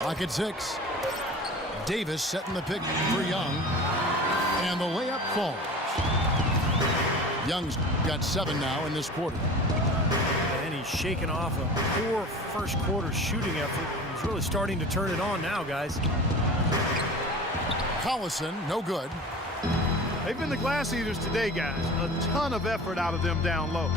Clock at 6. Davis setting the pick for Young. And the layup falls. Young's got 7 now in this quarter. And he's shaking off a poor first quarter shooting effort. He's really starting to turn it on now, guys. Collison, no good. They've been the glass eaters today, guys. A ton of effort out of them down low.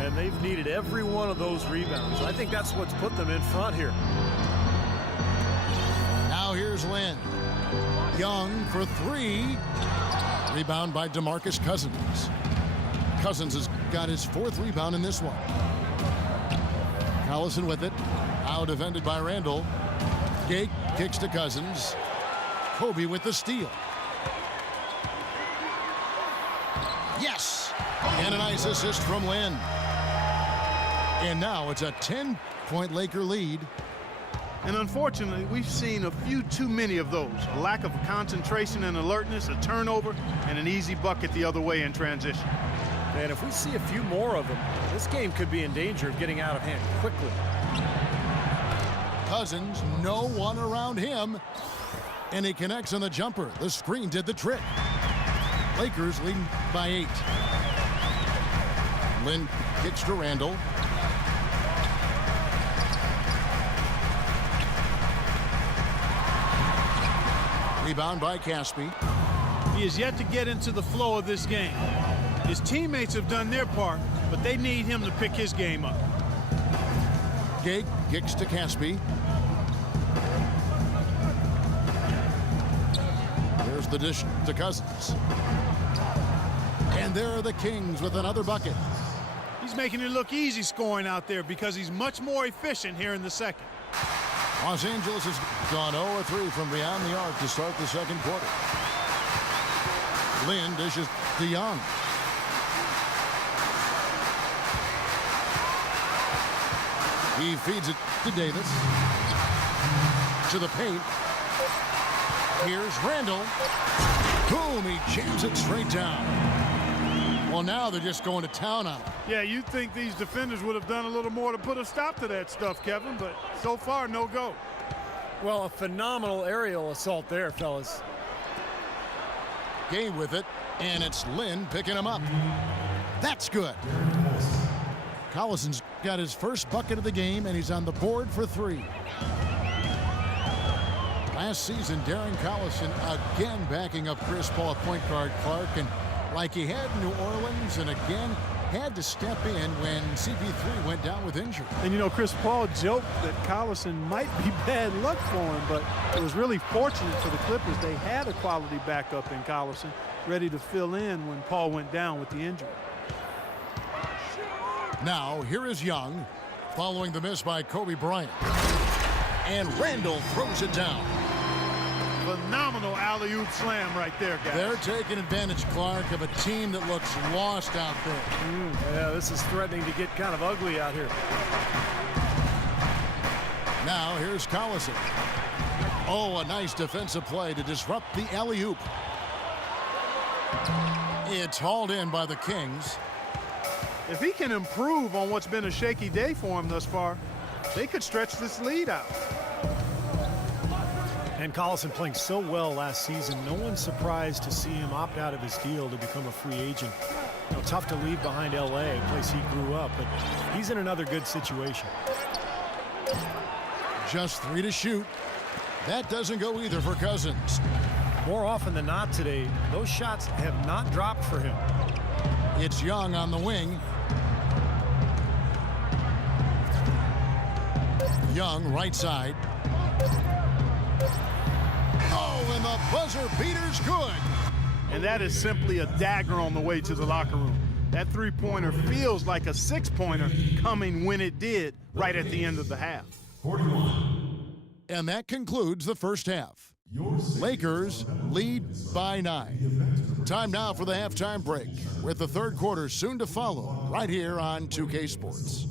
And they've needed every one of those rebounds. I think that's what's put them in front here. Now here's Lynn. Young for 3. Rebound by DeMarcus Cousins. Cousins has got his 4th rebound in this one. Collison with it. Now defended by Randall. Gake kicks to Cousins. Kobe with the steal. Yes! And a nice assist from Lynn. And now it's a 10-point Laker lead. And unfortunately, we've seen a few too many of those. A lack of concentration and alertness, a turnover, and an easy bucket the other way in transition. And if we see a few more of them, this game could be in danger of getting out of hand quickly. Cousins, no one around him. And he connects on the jumper. The screen did the trick. Lakers leading by 8. Lynn kicks to Randall. Rebound by Caspi. He has yet to get into the flow of this game. His teammates have done their part, but they need him to pick his game up. Gake kicks to Caspi. There's the dish to Cousins. And there are the Kings with another bucket. He's making it look easy scoring out there because he's much more efficient here in the second. Los Angeles has gone 0-3 from beyond the arc to start the second quarter. Lynn dishes to Young. He feeds it to Davis. To the paint. Here's Randall. Boom, he jams it straight down. Well, now they're just going to town on him. Yeah, you'd think these defenders would have done a little more to put a stop to that stuff, Kevin, but so far, no go. Well, a phenomenal aerial assault there, fellas. Gay with it, and it's Lynn picking him up. That's good. Collison's got his first bucket of the game, and he's on the board for 3. Last season, Darren Collison again backing up Chris Paul at point guard Clark, and like he had in New Orleans, and again had to step in when CP3 went down with injury. And you know, Chris Paul joked that Collison might be bad luck for him, but it was really fortunate for the Clippers. They had a quality backup in Collison, ready to fill in when Paul went down with the injury. Now, here is Young, following the miss by Kobe Bryant. And Randall throws it down. Phenomenal alley-oop slam right there, guys. They're taking advantage, Clark, of a team that looks lost out there. Yeah, this is threatening to get kind of ugly out here. Now, here's Collison. Oh, a nice defensive play to disrupt the alley-oop. It's hauled in by the Kings. If he can improve on what's been a shaky day for him thus far, they could stretch this lead out. And Collison playing so well last season, no one's surprised to see him opt out of his deal to become a free agent. You know, tough to leave behind LA, a place he grew up, but he's in another good situation. Just 3 to shoot. That doesn't go either for Cousins. More often than not today, those shots have not dropped for him. It's Young on the wing. Young, right side. Oh, and the buzzer beater's good. And that is simply a dagger on the way to the locker room. That three-pointer feels like a six-pointer coming when it did right at the end of the half. 41. And that concludes the first half. Lakers lead by 9. Time now for the halftime break, with the third quarter soon to follow right here on 2K Sports.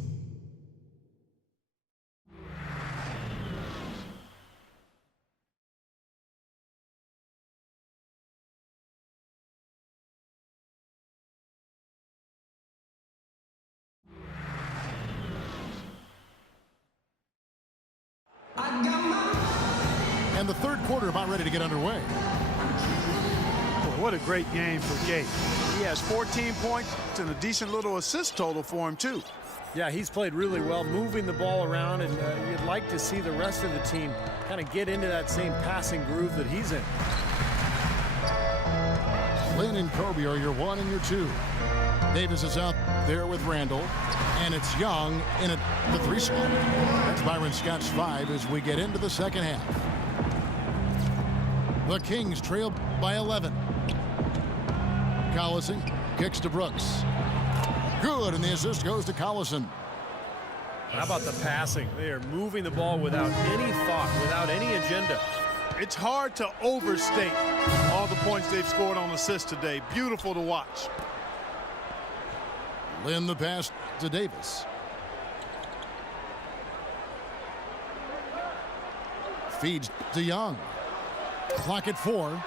I got my And the third quarter about ready to get underway. Boy, what a great game for Gay. He has 14 points and a decent little assist total for him, too. Yeah, he's played really well, moving the ball around, and you'd like to see the rest of the team kind of get into that same passing groove that he's in. Lynn and Kobe are your 1 and your 2. Davis is out there with Randall, and it's Young in the 3 spot. That's Byron Scott's 5 as we get into the second half. The Kings trail by 11. Collison kicks to Brooks. Good, and the assist goes to Collison. How about the passing? They are moving the ball without any thought, without any agenda. It's hard to overstate all the points they've scored on assists today. Beautiful to watch. Lynn the pass to Davis. Feeds to Young. Clock at 4.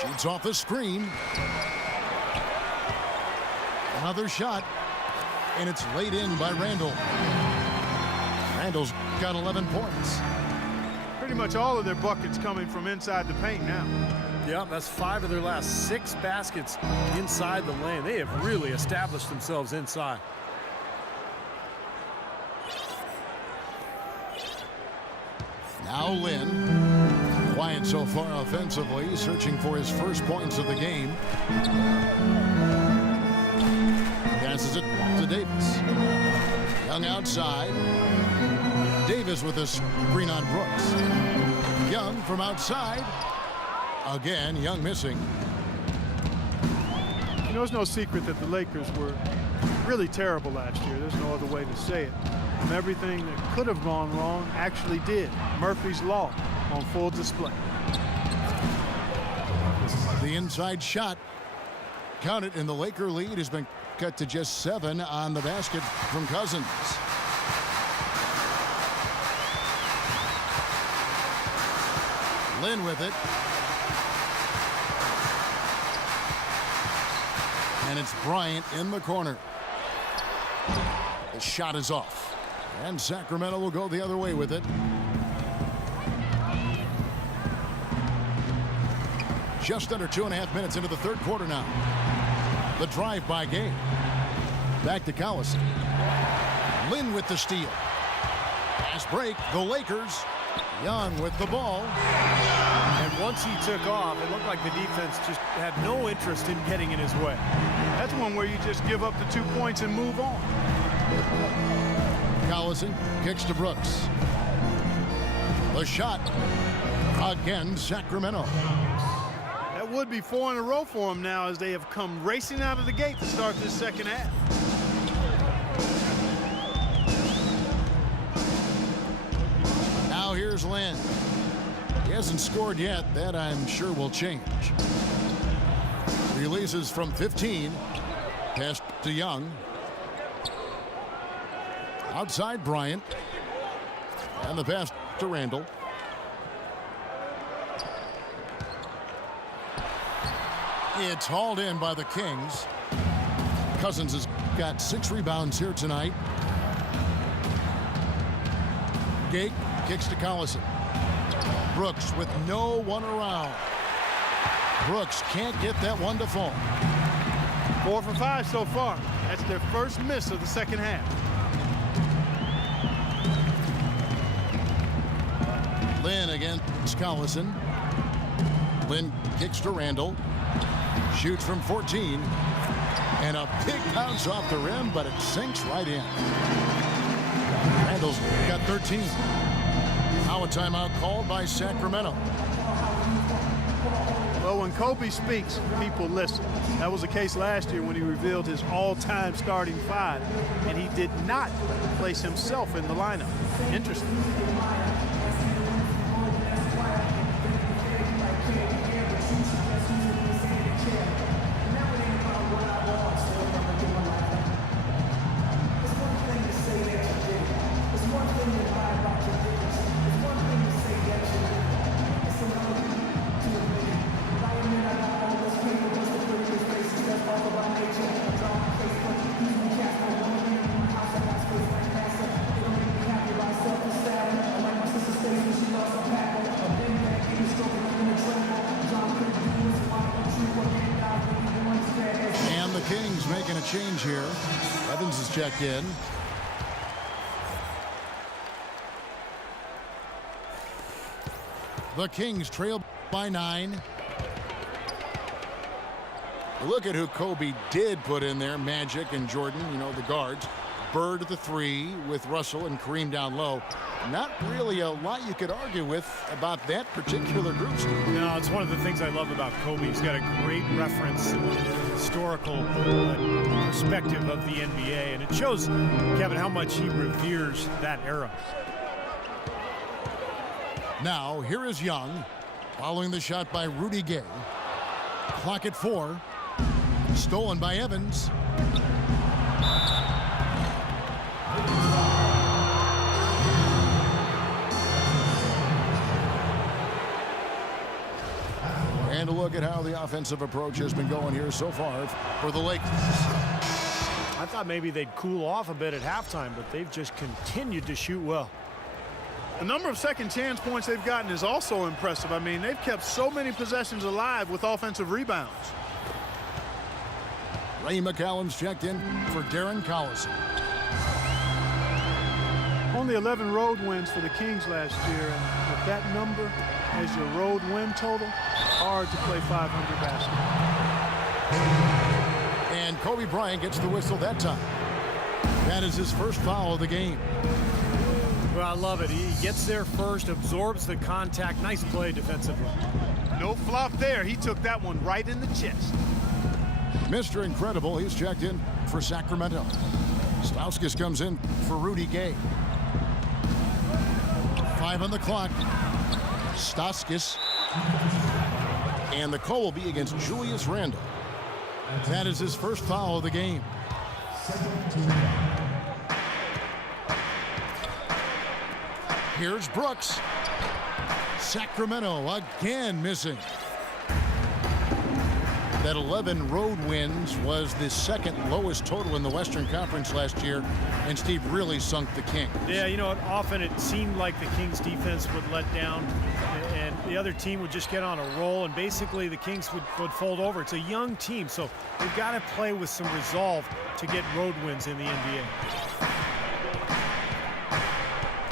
Shoots off the screen. Another shot, and it's laid in by Randall. Randall's got 11 points. Pretty much all of their buckets coming from inside the paint now. Yeah, that's 5 of their last 6 baskets inside the lane. They have really established themselves inside. Now Lynn, quiet so far offensively, searching for his first points of the game. Passes it to Davis. Young outside. Davis with a screen on Brooks. Young from outside. Again, Young missing. You know, it's no secret that the Lakers were really terrible last year. There's no other way to say it. And everything that could have gone wrong actually did. Murphy's Law on full display. The inside shot. Count it, and the Laker lead has been cut to just 7 on the basket from Cousins. Lynn with it. And it's Bryant in the corner. The shot is off. And Sacramento will go the other way with it. Just under 2.5 minutes into the third quarter now. The drive by Gay. Back to Collison. Lynn with the steal. Pass break. The Lakers. Young with the ball. And once he took off, it looked like the defense just had no interest in getting in his way. That's one where you just give up the 2 points and move on. Collison kicks to Brooks. The shot. Again, Sacramento. That would be 4 in a row for them now as they have come racing out of the gate to start this second half. Now here's Lynn. He hasn't scored yet. That, I'm sure, will change. Releases from 15. Pass to Young. Outside Bryant. And the pass to Randall. It's hauled in by the Kings. Cousins has got 6 rebounds here tonight. Gay kicks to Collison. Brooks with no one around. Brooks can't get that one to fall. 4 for 5 so far. That's their first miss of the second half. Lynn against Collison. Lynn kicks to Randall. Shoots from 14. And a big bounce off the rim, but it sinks right in. Randall's got 13. Now a timeout called by Sacramento. Well, when Kobe speaks, people listen. That was the case last year when he revealed his all-time starting 5, and he did not place himself in the lineup. Interesting. change here. Evans is checked in. The Kings trail by 9. Look at who Kobe did put in there. Magic and Jordan, you know, the guards. Bird at the 3 with Russell and Kareem down low. Not really a lot you could argue with about that particular group, Steve. No, it's one of the things I love about Kobe. He's got a great reference, historical perspective of the NBA, and it shows, Kevin, how much he reveres that era. Now, here is Young, following the shot by Rudy Gay. Clock at 4. Stolen by Evans. And a look at how the offensive approach has been going here so far for the Lakers. I thought maybe they'd cool off a bit at halftime, but they've just continued to shoot well. The number of second chance points they've gotten is also impressive. I mean, they've kept so many possessions alive with offensive rebounds. Ray McCallum's checked in for Darren Collison. Only 11 road wins for the Kings last year, and with that number as your road win total, hard to play 500 basketball. And Kobe Bryant gets the whistle that time. That is his first foul of the game. Well, I love it. He gets there first, absorbs the contact. Nice play defensively. No flop there. He took that one right in the chest. Mr. Incredible, he's checked in for Sacramento. Stauskas comes in for Rudy Gay. 5 on the clock. Stauskas. And the call will be against Julius Randle. That is his first foul of the game. Here's Brooks. Sacramento again missing. That 11 road wins was the second lowest total in the Western Conference last year, and Steve really sunk the Kings. Yeah, you know, often it seemed like the Kings defense would let down and the other team would just get on a roll, and basically the Kings would fold over. It's a young team, so they've got to play with some resolve to get road wins in the NBA.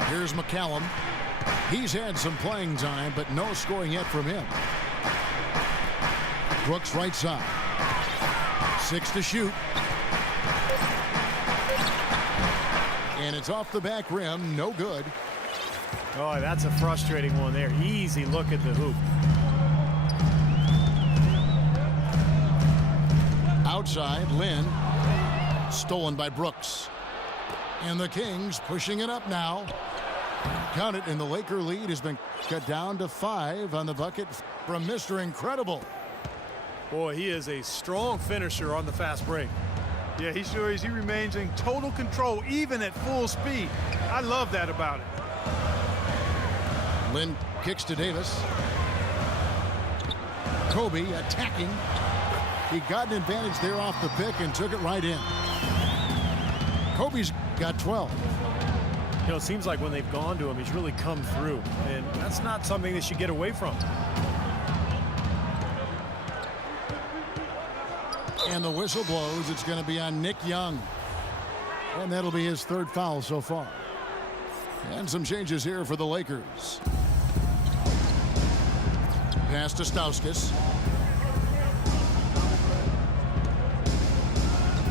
Here's McCallum. He's had some playing time, but no scoring yet from him. Brooks right side. 6 to shoot. And it's off the back rim. No good. Oh, that's a frustrating one there. Easy look at the hoop. Outside, Lynn. Stolen by Brooks. And the Kings pushing it up now. Count it, and the Laker lead has been cut down to 5 on the bucket from Mr. Incredible. Boy, he is a strong finisher on the fast break. Yeah, he sure is. He remains in total control, even at full speed. I love that about it. Lynn kicks to Davis. Kobe attacking. He got an advantage there off the pick and took it right in. Kobe's got 12. You know, it seems like when they've gone to him, he's really come through, and that's not something they should get away from. And the whistle blows. It's going to be on Nick Young. And that'll be his 3rd foul so far. And some changes here for the Lakers. Pass to Stauskas.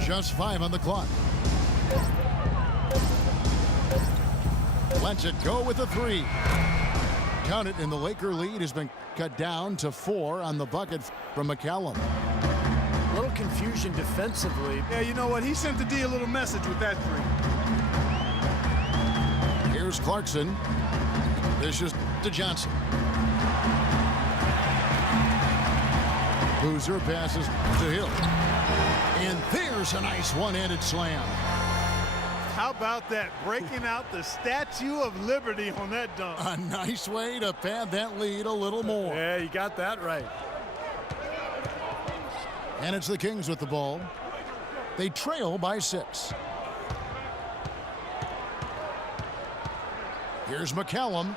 Just 5 on the clock. Lets it go with a 3. Count it, and the Laker lead has been cut down to 4 on the bucket from McCallum. A little confusion defensively. Yeah, you know what? He sent the D a little message with that 3. Here's Clarkson. This is to Johnson. Boozer passes to Hill. And there's a nice one-handed slam. How about that? Breaking out the Statue of Liberty on that dunk. A nice way to pad that lead a little more. Yeah, you got that right. And it's the Kings with the ball. They trail by 6. Here's McCallum.